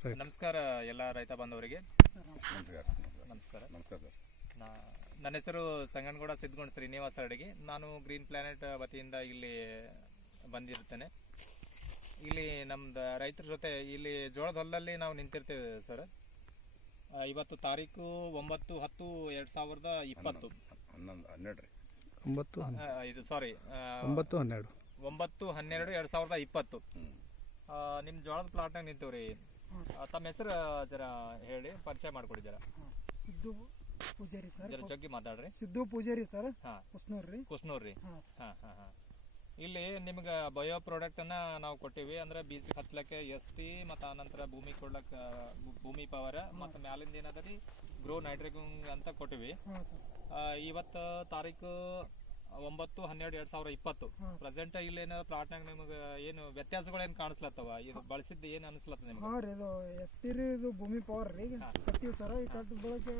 ನಮಸ್ಕಾರ ಎಲ್ಲ ರೈತ ಬಾಂಧವರಿಗೆ. ನಮಸ್ಕಾರ. ನನ್ನ ಹೆಸರು ಸಂಗನಗೌಡ ಸಿದ್ಧಗೊಂಡ ಶ್ರೀನಿವಾಸ ಅಡಗಿ. ನಾನು ಗ್ರೀನ್ ಪ್ಲಾನೆಟ್ ವತಿಯಿಂದ ಇಲ್ಲಿ ಬಂದಿರ್ತೇನೆ. ಇಲ್ಲಿ ನಮ್ದು ರೈತರ ಜೊತೆ ಇಲ್ಲಿ ಜೋಳದ ಹೊಲದಲ್ಲಿ ನಾವು ನಿಂತಿರ್ತೇವೆ ಸರ್. ಇವತ್ತು ತಾರೀಕು 9/10/2020 ಇದು ಸಾರಿ 9/12/2020 ನಿಮ್ಮ ಜೋಳದ ಪ್ಲಾಟ್ನಾಗ ನಿಂತೀವ್ರಿ. ತಮ್ಮ ಹೆಸರು ಜರ ಹೇಳಿ, ಪರಿಚಯ ಮಾಡ್ಕೊಡಿ ಜರ. ಸಿದ್ದು ಪೂಜಾರಿ ಸರ್. ಜರ ಜಗ್ಗಿ ಮಾತಾಡ್ರಿ. ಸಿದ್ದು ಪೂಜಾರಿ ಸರ್. ಕುಸ್ನೂರ್ರಿ. ಇಲ್ಲಿ ನಿಮ್ಗೆ ಬಯೋ ಪ್ರಾಡಕ್ಟ್ ಅನ್ನ ನಾವು ಕೊಟ್ಟಿವಿ. ಅಂದ್ರೆ ಬೀಜ ಹಚ್ಲಕ್ಕೆ ST ಮತ್ತು ಆನಂತರ ಭೂಮಿ ಕೊಡ್ಲಕ್ಕ ಭೂಮಿ ಪವರ್ ಮತ್ತು ಮ್ಯಾಲಿಂದ ಏನದರಿ ಗ್ರೋ ನೈಟ್ರೋಜನ್ ಅಂತ ಕೊಟ್ಟಿವಿ. ಇವತ್ತು ತಾರೀಕು 9/12/2020 ಪ್ರೆಸೆಂಟ್ ಇಲ್ಲಿ ಏನೋ ಪ್ಲಾಟ್ನಾಗ ನಿಮ್ಗೆ ಏನು ವ್ಯತ್ಯಾಸಗಳು ಏನು ಕಾಣಿಸ್ಲತ್ತವ? ಇದು ಬಳಸಿದ್ದು ಏನು ಅನಿಸ್ಲತ್ತ ನಿಮ್ಗೆ? ಇದು ST ರೀ, ಇದು ಭೂಮಿ ಪವರ್ ರೀ ಕಟ್ತೀವಿ ಸರ್. ಈ ಕಟ್ಟ ಬಳಕೆ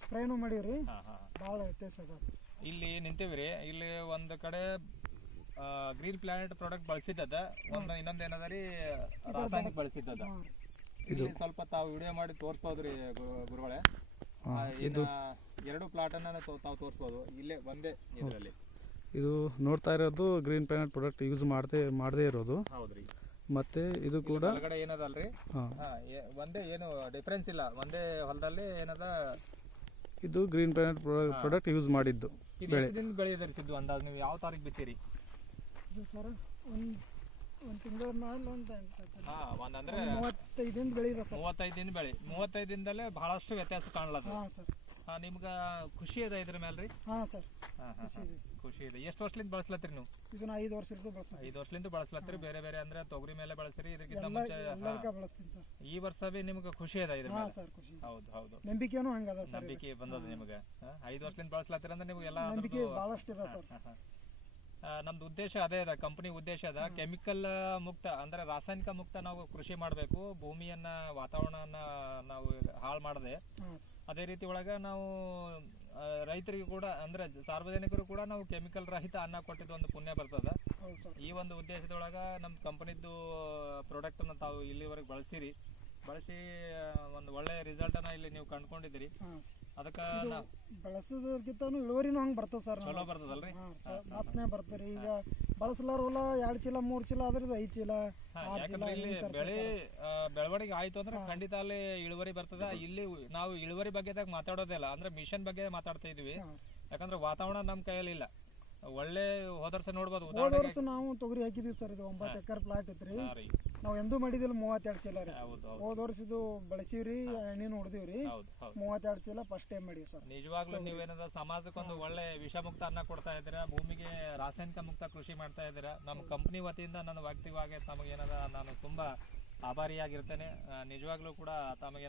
ಸ್ಪ್ರೇನು ಮಾಡೀವ್ರಿ. ಭಾಳ ವ್ಯತ್ಯಾಸ ಅದ. ಇಲ್ಲಿ ನಿಂತೀವ್ರಿ. ಇಲ್ಲಿ ಒಂದು ಕಡೆ ಗ್ರೀನ್ ಪ್ಲಾನೆಟ್ ಪ್ರಾಡಕ್ಟ್ ಬಳಸಿದ್ದದ, ಇನ್ನೊಂದು ಏನದ ರೀ ರಾಸಾಯನಿಕ ಬಳಸಿದ್ದದ. ಇದು ಸ್ವಲ್ಪ ತಾವು ವಿಡಿಯೋ ಮಾಡಿ ತೋರಿಸ್ಬೋದ್ರಿ ಗುರುಗಳೇ. ಇದು ಎರಡು ಪ್ಲಾಟ್ ಅನ್ನ ತಾವು ತೋರಿಸ್ಬೋದು. ಇಲ್ಲೇ ಒಂದೇ ಇದರಲ್ಲಿ ಇದು ನೋಡ್ತಾ ಇರೋದು ಗ್ರೀನ್ ಪ್ಲಾನೆಟ್ ಪ್ರಾಡಕ್ಟ್ ಯೂಸ್ ಮಾಡದೇ ಇರೋದು. ಹೌದ್ರಿ. ಮತ್ತೆ ಇದು ಕೂಡ ಹೊರಗಡೆ ಏನದಲ್ರಿ, ಒಂದೇ ಏನು ಡಿಫರೆನ್ಸ್ ಇಲ್ಲ. ಒಂದೇ ಹೊಲದಲ್ಲಿ ಏನದ ಇದು ಗ್ರೀನ್ ಪ್ಲಾನೆಟ್ ಪ್ರಾಡಕ್ಟ್ ಯೂಸ್ ಮಾಡಿದ್ದು. ಬೆಳೆ ಧರಿಸಿದ್ದು ಅಂದಾಜು ನೀವು ಯಾವ ತಾರೀಕು ಬಿತ್ತೀರಿ? ಸರ್ ಒಂದು ತಿಂಗಳ ಮೇಲೆ ಒಂದಂದ್ರೆ 35 ದಿನ ಬೆಳೆ. 35 ದಿನ ಬೆಳೆ. 35 ದಿನದಲ್ಲೇ ಬಹಳಷ್ಟು ವ್ಯತ್ಯಾಸ ಕಾಣ್ಲತ್ತ. ನಿಮ್ಗ ಖುಷಿ ಅದ ಇದ್ರ ಮೇಲೆ ರೀ? ಖುಷಿ ಇದೆ. ಎಷ್ಟು ವರ್ಷಲಿಂದ ಬಳಸ್ಲತ್ತೀರಿ ನೀವು? ಇದನ್ನ 5 ವರ್ಷದಿಂದ ಬಳಸ್ತೀನಿ. 5 ವರ್ಷಲಿಂದ ಬಳಸ್ಲತ್ತೀರಿ. ಬೇರೆ ಬೇರೆ ಅಂದ್ರೆ ತೊಗರಿ ಮೇಲೆ ಬಳಸ್ತೀರಿ. ಇದಕ್ಕಿಂತ ಮುಂಚೆ ಈ ವರ್ಷ ಬಿ ನಿಮ್ಗೆ ಖುಷಿ ಅದ ಇದ್ರ ಮೇಲೆ? ಹೌದು ಹೌದು. ನಂಬಿಕೆನೂ ಹಂಗದ ಸರ್. ನಂಬಿಕೆ ಬಂದದ ನಿಮ್ಗೆ. 5 ವರ್ಷಲಿಂದ ಬಳಸ್ಲತ್ತೀರಿ ಅಂದ್ರೆ ನಿಮ್ಗೆ ಎಲ್ಲ ನಂಬಿಕೆ ಬಹಳಷ್ಟು ಇದೆ ಸರ್. ನಮ್ದು ಉದ್ದೇಶ ಅದೇ ಅದ, ಕಂಪನಿ ಉದ್ದೇಶ ಅದ ಕೆಮಿಕಲ್ ಮುಕ್ತ ಅಂದ್ರೆ ರಾಸಾಯನಿಕ ಮುಕ್ತ ನಾವು ಕೃಷಿ ಮಾಡಬೇಕು. ಭೂಮಿಯನ್ನ ವಾತಾವರಣನ ನಾವು ಹಾಳು ಮಾಡದೆ ಅದೇ ರೀತಿ ಒಳಗ ನಾವು ರೈತರಿಗೂ ಕೂಡ ಅಂದ್ರೆ ಸಾರ್ವಜನಿಕರು ಕೂಡ ನಾವು ಕೆಮಿಕಲ್ ರಹಿತ ಅನ್ನ ಕೊಟ್ಟಿದ್ದು ಒಂದು ಪುಣ್ಯ ಬರ್ತದ. ಈ ಒಂದು ಉದ್ದೇಶದೊಳಗ ನಮ್ಮ ಕಂಪನಿದ್ದು ಪ್ರಾಡಕ್ಟ್ ಅನ್ನ ತಾವು ಇಲ್ಲಿವರೆಗೆ ಬಳಸಿ ಒಂದು ಒಳ್ಳೆ ರಿಸಲ್ಟ್ ಅನ್ನ ಇಲ್ಲಿ ನೀವು ಕಂಡುಕೊಂಡಿದ್ದೀರಿ. ಅದಕ್ಕ ಬಳಸೋದಕ್ಕಿಂತ ಇಳುವರಿನೂ ಹಂಗೆ ಬರ್ತದೆ ಸರ್. ಚಲೋ ಬರ್ತದಲ್ರಿ? ಮಾತನೇ ಬರ್ತಾರೆ. ಈಗ ಬಳಸಲಾರ ಹೊಲ 2 ಚೀಲ 3 ಚೀಲ ಅದ್ರದ್ದು 5 ಚೀಲ. ಯಾಕಂದ್ರೆ ಇಲ್ಲಿ ಬೆಳವಣಿಗೆ ಆಯ್ತು ಅಂದ್ರೆ ಖಂಡಿತ ಅಲ್ಲಿ ಇಳುವರಿ ಬರ್ತದ. ಇಲ್ಲಿ ನಾವು ಇಳುವರಿ ಬಗ್ಗೆ ಮಾತಾಡೋದಿಲ್ಲ, ಅಂದ್ರೆ ಮಿಷನ್ ಬಗ್ಗೆ ಮಾತಾಡ್ತಾ ಇದೀವಿ. ಯಾಕಂದ್ರೆ ವಾತಾವರಣ ನಮ್ ಕೈಯಲ್ಲಿ ಇಲ್ಲ. ಒಳ್ಳೆ ಹೋದರ್ಸ ನೋಡ್ಬೋದು. ಹೋದರ್ಸ ನಾವು ತೊಗರಿ ಹಾಕಿದೀವಿ ಸರ್. ಇದು 9 ಎಕರೆ ಪ್ಲಾಟ್ ಐತ್ರಿ. ನಾವ್ ಎಂದೂ ಮಾಡಿದಿಲ್ಲ 32 ಚೀಲ ರೀ. ಹೋದ ವರ್ಷ ಇದು ಬಳಸಿವ್ರಿ, ಎಣ್ಣೆನು ಹೊಡೆದಿವ್ರಿ. 32 ಚೀಲ ಫಸ್ಟ್ ಟೈಮ್ ಮಾಡಿವಿ ಸರ್. ನಿಜವಾಗ್ಲೂ ನೀವೇನದ ಸಮಾಜಕ್ಕೊಂದು ಒಳ್ಳೆ ವಿಷಮುಕ್ತ ಅನ್ನ ಕೊಡ್ತಾ ಇದ್ದೀರಾ, ಭೂಮಿಗೆ ರಾಸಾಯನಿಕ ಮುಕ್ತ ಕೃಷಿ ಮಾಡ್ತಾ ಇದ್ದೀರಾ. ನಮ್ಮ ಕಂಪನಿ ವತಿಯಿಂದ ನನ್ನ ವ್ಯಕ್ತಿವಾಗಿ ತಮಗೇನದ ನಾನು ತುಂಬಾ ಆಭಾರಿಯಾಗಿರ್ತೇನೆ. ನಿಜವಾಗ್ಲೂ ಕೂಡ ತಮಗೆ